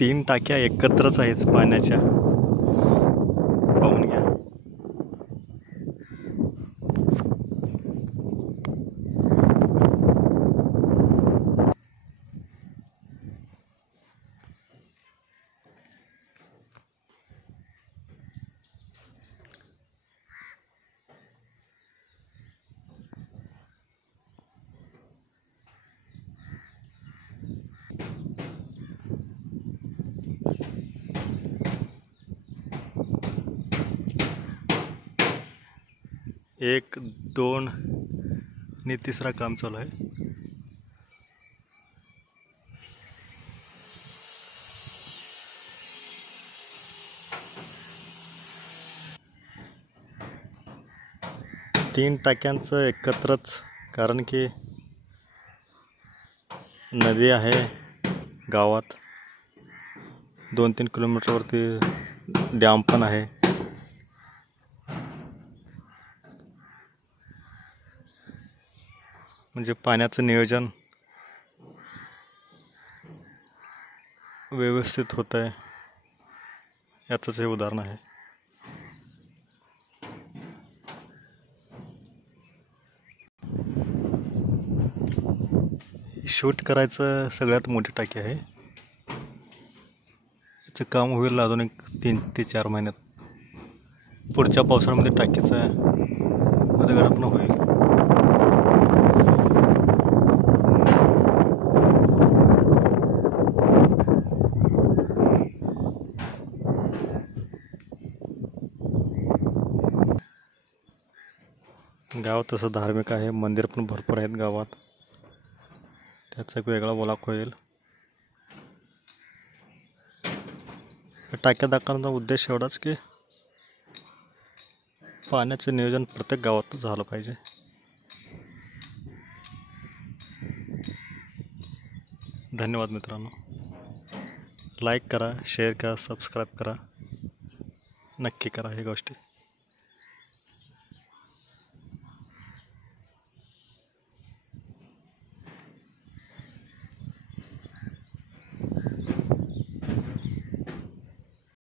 तीन टाक्या एकत्रच आहेत पाण्याच्या, पाहून घ्या. एक, दोन आणि तिसरा काम चालू आहे. तीन टाक्यांचं एकत्रच, कारण की नदी आहे गावात, 2-3 किलोमीटरवरती डॅम पण आहे. म्हणजे पाण्याचं नियोजन व्यवस्थित होत आहे, याचंच हे उदाहरण आहे. शूट करायचं सगळ्यात मोठी टाकी आहे. याचं काम होईल अजून एक 3 ते 4 महिन्यात. पुढच्या पावसाळ्यामध्ये टाकीचं उद्घाटन होईल. गाव तसं धार्मिक आहे, मंदिर पण भरपूर आहेत गावात, त्याचा एक वेगळा बोलाक होईल. टाक्या दाखवण्याचा उद्देश एवढाच की पाण्याचं नियोजन प्रत्येक गावात झालं पाहिजे. धन्यवाद मित्रांनो. लाईक करा, शेअर करा, सबस्क्राईब करा, नक्की करा ही गोष्टी.